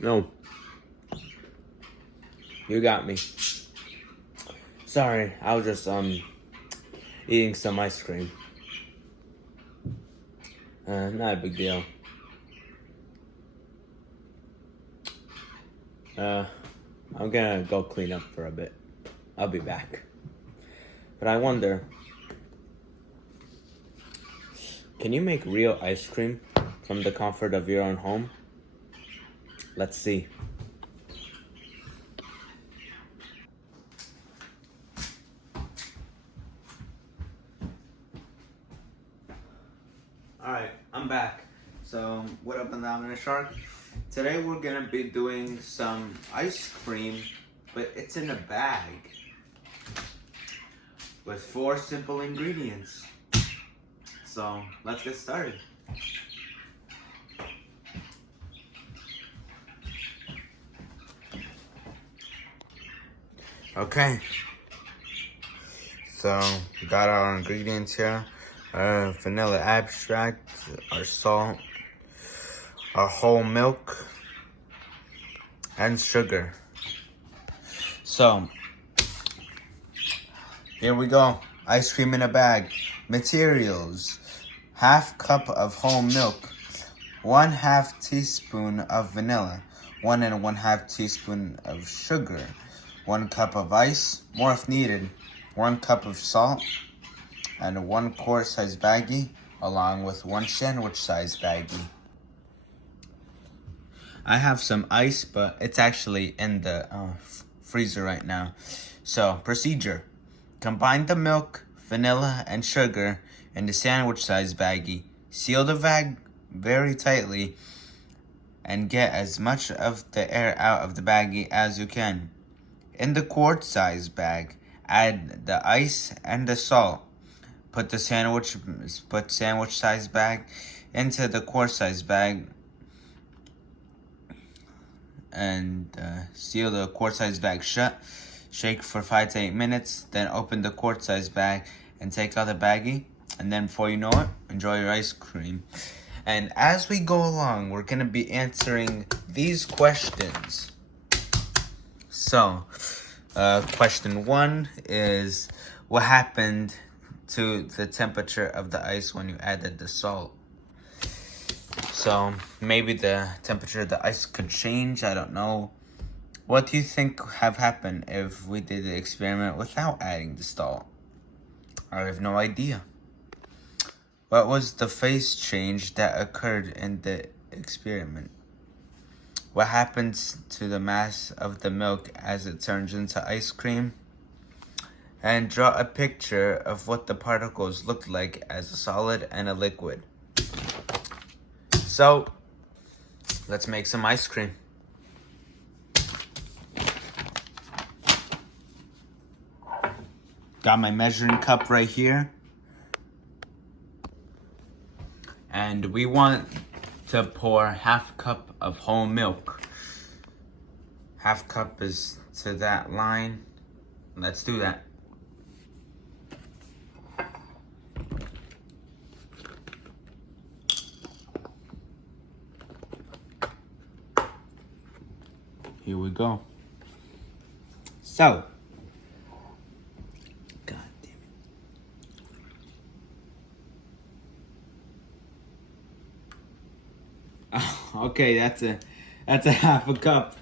No, you got me. Sorry, I was just eating some ice cream. Not a big deal. I'm gonna go clean up for a bit. I'll be back. But I wonder, can you make real ice cream from the comfort of your own home? Let's see. Alright, I'm back. So, what up, Anonymous Shark? Today we're gonna be doing some ice cream, but it's in a bag with 4 simple ingredients. So, let's get started. Okay, so we got our ingredients here. Vanilla extract, our salt, our whole milk, and sugar. So, here we go. Ice cream in a bag. Materials: half cup of whole milk, 1/2 teaspoon of vanilla, 1 1/2 teaspoon of sugar, 1 cup of ice, more if needed, 1 cup of salt, and 1 quart size baggie, along with 1 sandwich size baggie. I have some ice, but it's actually in the freezer right now. So, procedure: combine the milk, vanilla, and sugar in the sandwich size baggie. Seal the bag very tightly and get as much of the air out of the baggie as you can. In the quart size bag, add the ice and the salt. Put sandwich size bag into the quart size bag and seal the quart size bag shut. Shake for 5 to 8 minutes, then open the quart size bag and take out the baggie, and then before you know it, enjoy your ice cream. And as we go along, we're gonna be answering these questions. So, question 1 is, what happened to the temperature of the ice when you added the salt? So, maybe the temperature of the ice could change, I don't know. What do you think have happened if we did the experiment without adding the salt? I have no idea. What was the phase change that occurred in the experiment? What happens to the mass of the milk as it turns into ice cream? And draw a picture of what the particles look like as a solid and a liquid. So, let's make some ice cream. Got my measuring cup right here. And we want to pour 1/2 cup of whole milk. 1/2 cup is to that line. Let's do that. Here we go. So, God damn it. Okay, that's a 1/2 cup.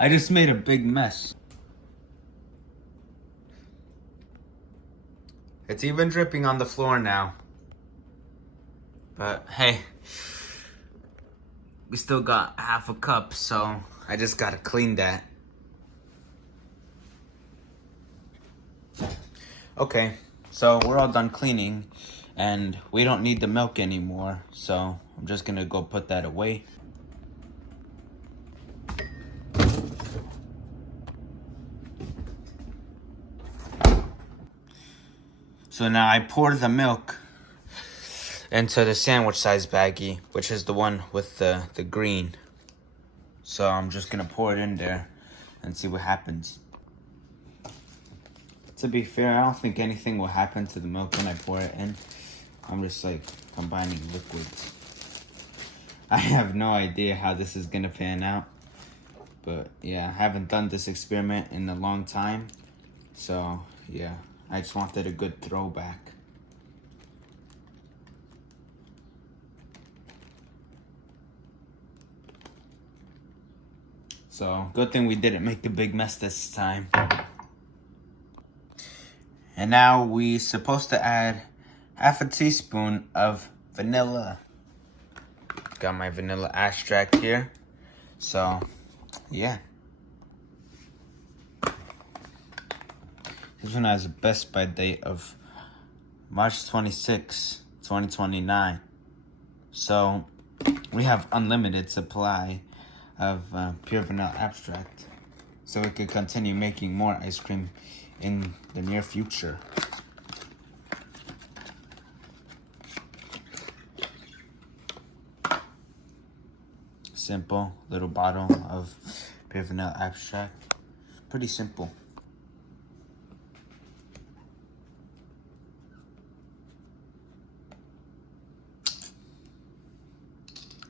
I just made a big mess. It's even dripping on the floor now. But hey, we still got 1/2 cup, so I just gotta clean that. Okay, so we're all done cleaning, and we don't need the milk anymore, so I'm just gonna go put that away. So now I pour the milk into the sandwich size baggie, which is the one with the green. So I'm just gonna pour it in there and see what happens. To be fair, I don't think anything will happen to the milk when I pour it in. I'm just like combining liquids. I have no idea how this is gonna pan out. But yeah, I haven't done this experiment in a long time. So yeah, I just wanted a good throwback. So good thing we didn't make a big mess this time. And now we're supposed to add half a teaspoon of vanilla. Got my vanilla extract here. So yeah. This one has a best by date of March 26, 2029. So we have unlimited supply of pure vanilla extract. So we could continue making more ice cream in the near future. Simple little bottle of pure vanilla extract. Pretty simple.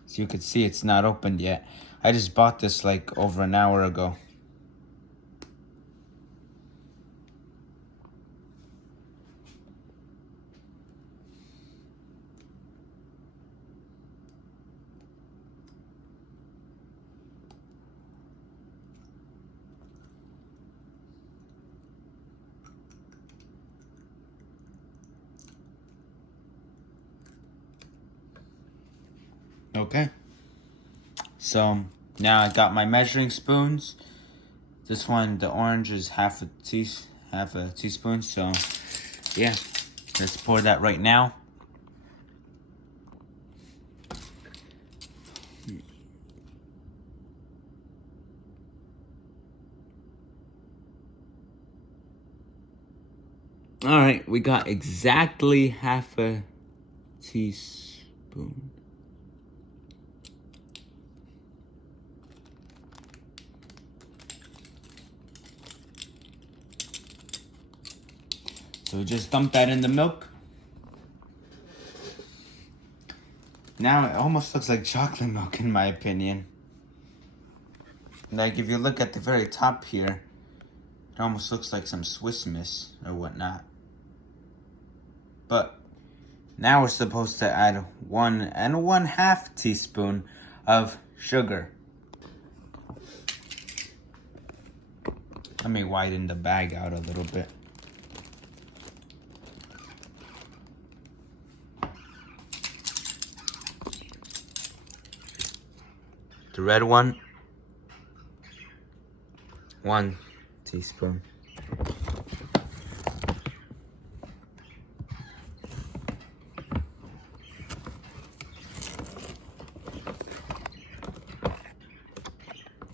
So you can see it's not opened yet. I just bought this like over an hour ago. Okay. So now I got my measuring spoons. This one, the orange, is half a teaspoon. So yeah, let's pour that right now. All right, we got exactly half a teaspoon. So we just dump that in the milk. Now it almost looks like chocolate milk in my opinion. Like if you look at the very top here, it almost looks like some Swiss Miss or whatnot. But now we're supposed to add 1 1/2 teaspoon of sugar. Let me widen the bag out a little bit. The red one, 1 teaspoon.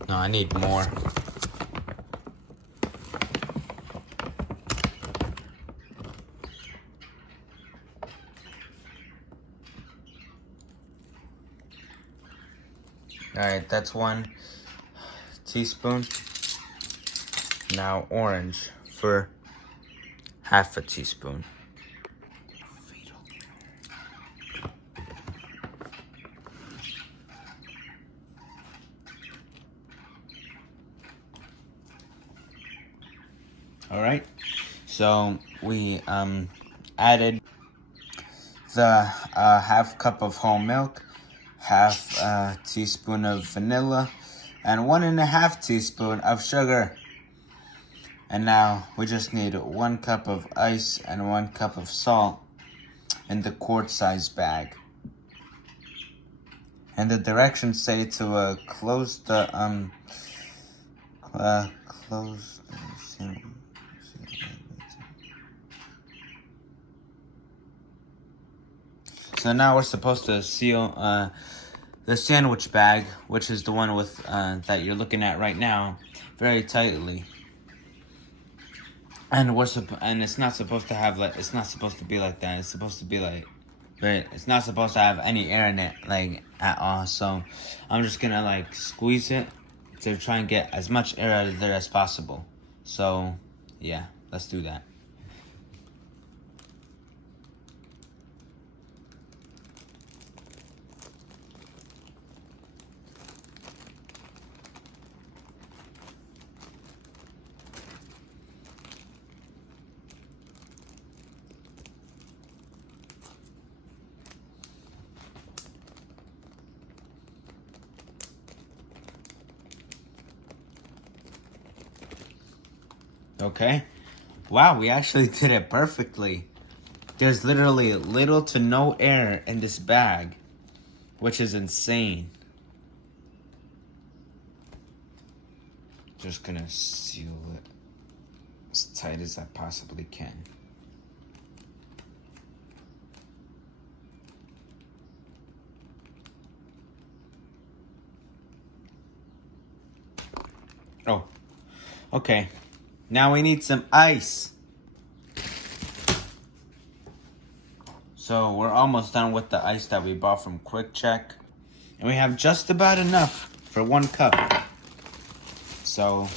No, I need more. Alright, that's 1 teaspoon. Now orange for half a teaspoon. Alright, so we added the half cup of whole milk, half a teaspoon of vanilla, and 1 1/2 teaspoon of sugar. And now we just need 1 cup of ice and 1 cup of salt in the quart-size bag. And the directions say to close the close the So now we're supposed to seal the sandwich bag, which is the one with that you're looking at right now, very tightly. And and it's not supposed to have it's not supposed to be like that. It's supposed to be like, but it's not supposed to have any air in it like at all. So I'm just gonna like squeeze it to try and get as much air out of there as possible. So yeah, let's do that. Okay. Wow, we actually did it perfectly. There's literally little to no air in this bag, which is insane. Just gonna seal it as tight as I possibly can. Oh, okay. Now we need some ice. So we're almost done with the ice that we bought from Quick Check. And we have just about enough for 1 cup. So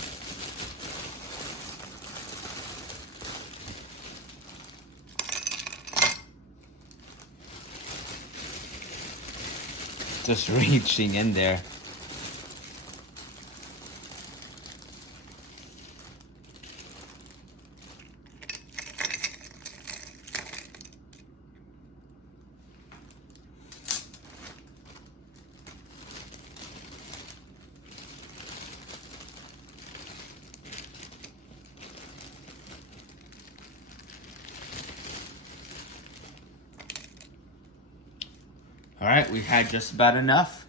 just reaching in there. All right, we had just about enough.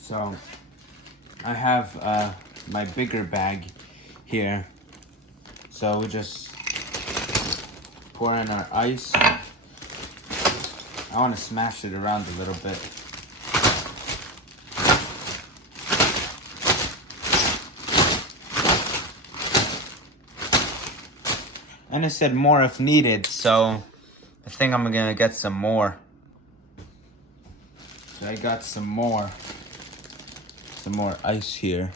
So I have my bigger bag here. So we just pour in our ice. I want to smash it around a little bit. And it said more if needed, so I think I'm gonna get some more. So I got some more ice here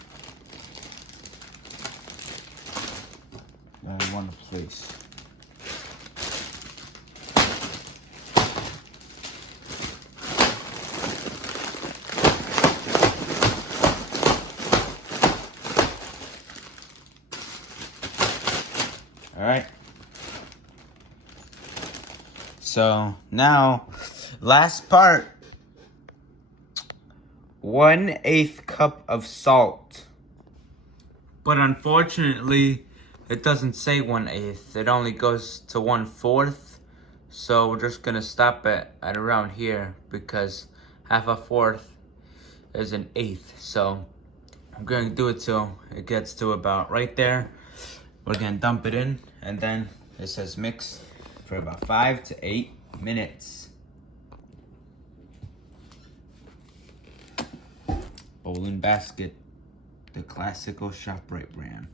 that I want to place. All right. So now, last part. 1/8 cup of salt. But unfortunately, it doesn't say 1/8. It only goes to 1/4. So we're just gonna stop it at around here because 1/4 is 1/8. So I'm gonna do it till it gets to about right there. We're gonna dump it in, and then it says mix for about 5 to 8 minutes. Bowling Basket, the classical ShopRite brand.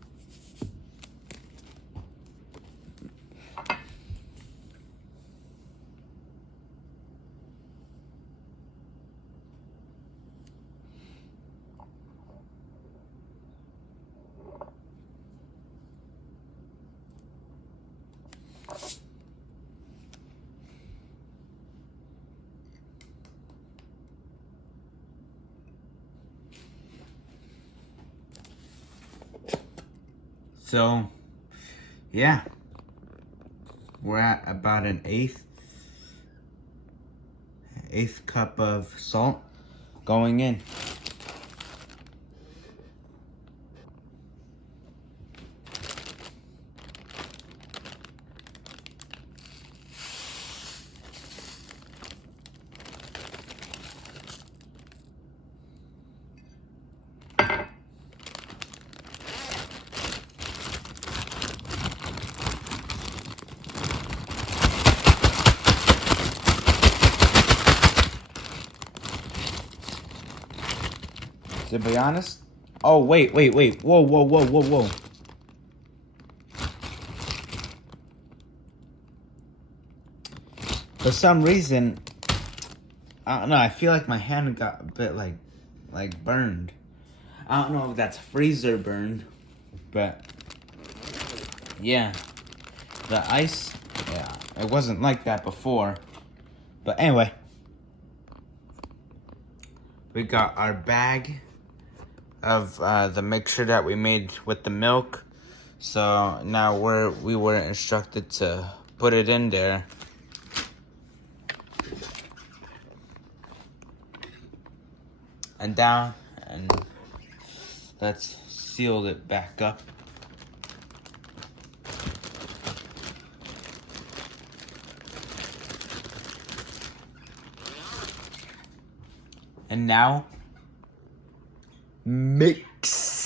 So, yeah, we're at about an eighth cup of salt going in. To be honest, oh wait, whoa. For some reason, I don't know, I feel like my hand got a bit like burned. I don't know if that's freezer burn, but yeah, the ice, yeah, it wasn't like that before. But anyway, we got our bag of the mixture that we made with the milk. So now we were instructed to put it in there. and down, and let's seal it back up. And now, mix.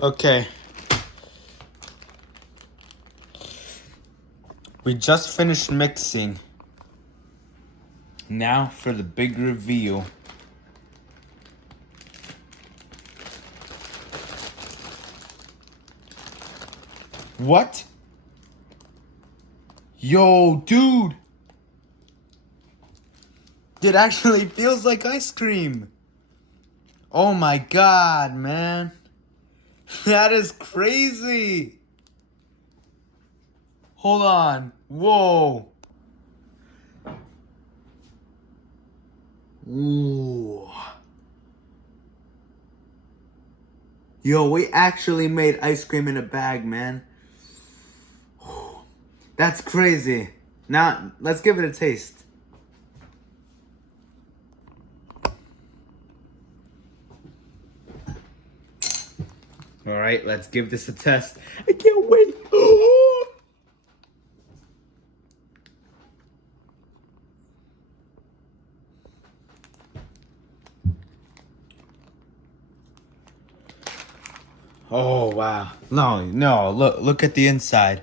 Okay. We just finished mixing. Now for the big reveal. What? Yo, dude! It actually feels like ice cream. Oh my god, man. That is crazy. Hold on. Whoa. Ooh. Yo, we actually made ice cream in a bag, man. That's crazy. Now, let's give it a taste. Alright, let's give this a test. I can't wait. Oh, wow. No, look at the inside.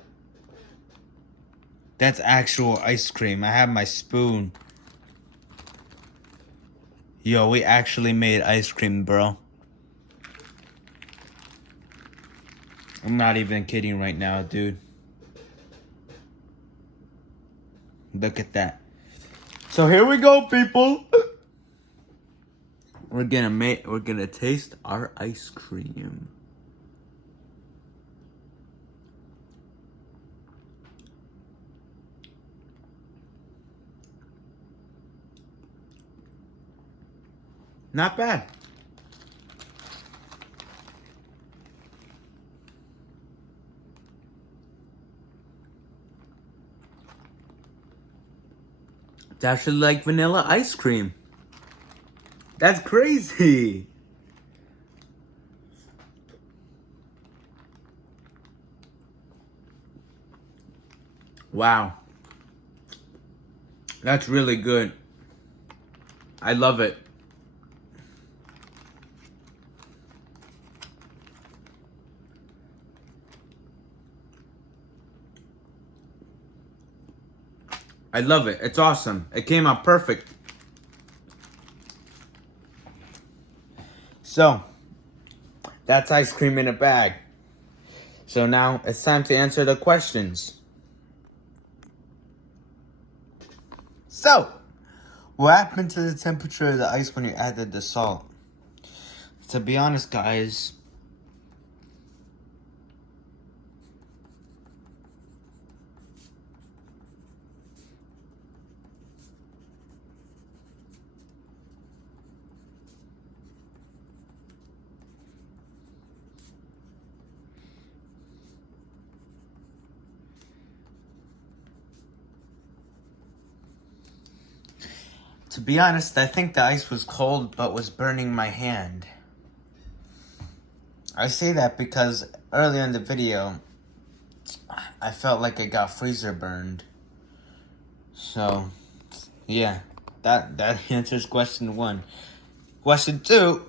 That's actual ice cream. I have my spoon. Yo, we actually made ice cream, bro. I'm not even kidding right now, dude. Look at that. So here we go, people. We're gonna taste our ice cream. Not bad. It's actually like vanilla ice cream. That's crazy. Wow. That's really good. I love it. I love it. It's awesome. It came out perfect. So, that's ice cream in a bag. So now it's time to answer the questions. So, what happened to the temperature of the ice when you added the salt? To be honest, guys, To be honest, I think the ice was cold but was burning my hand. I say that because earlier in the video, I felt like I got freezer burned. So, yeah, that answers question 1. Question 2.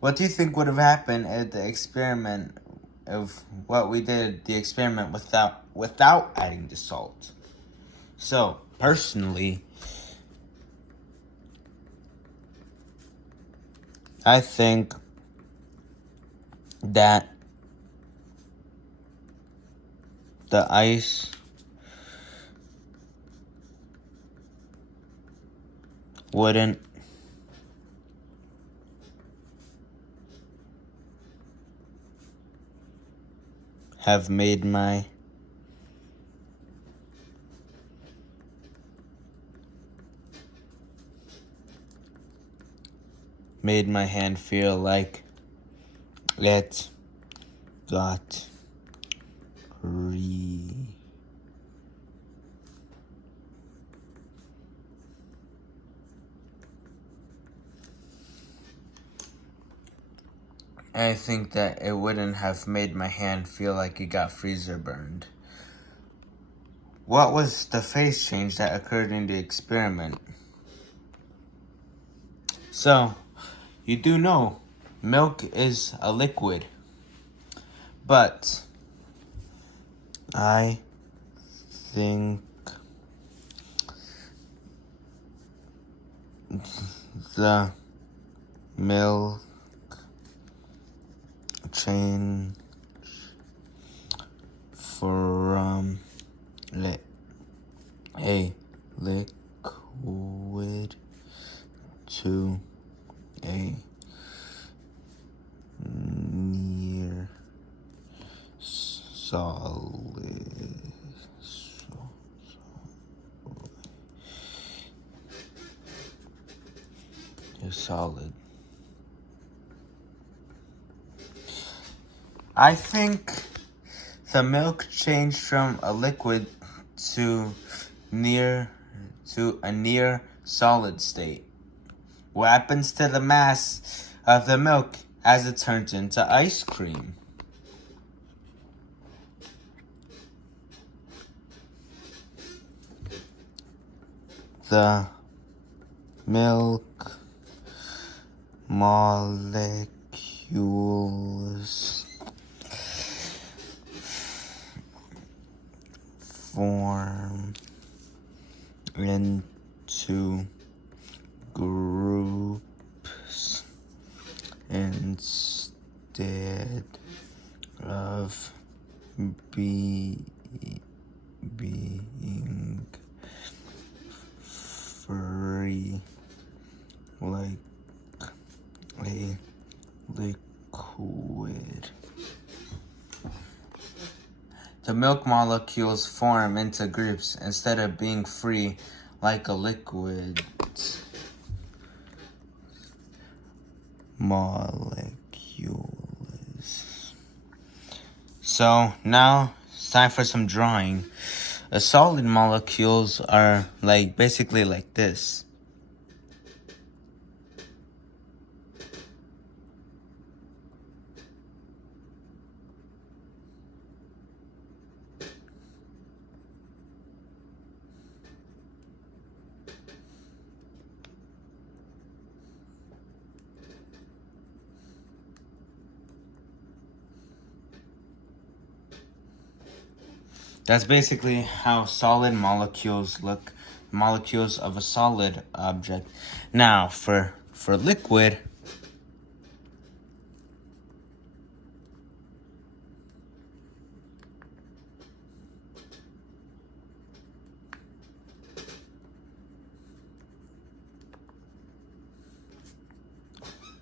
What do you think would have happened at the experiment of what we did, the experiment without adding the salt? So, personally, I think that the ice wouldn't have made my hand feel like it got I think that it wouldn't have made my hand feel like it got freezer burned. What was the phase change that occurred in the experiment? So, you do know milk is a liquid, but I think the milk change from a liquid to a near solid. I think the milk changed from a liquid to a near solid state. What happens to the mass of the milk as it turns into ice cream? The milk molecules form into groups instead of being free like a liquid. The milk molecules form into groups instead of being free like a liquid. Molecules. So now it's time for some drawing. A solid molecules are basically like this. That's basically how solid molecules look, molecules of a solid object. Now, for liquid,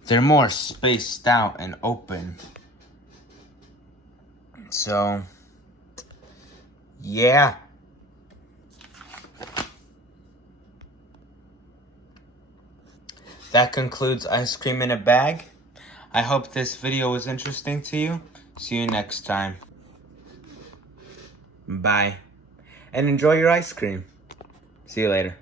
they're more spaced out and open. So, yeah. That concludes Ice Cream in a Bag. I hope this video was interesting to you. See you next time. Bye. And enjoy your ice cream. See you later.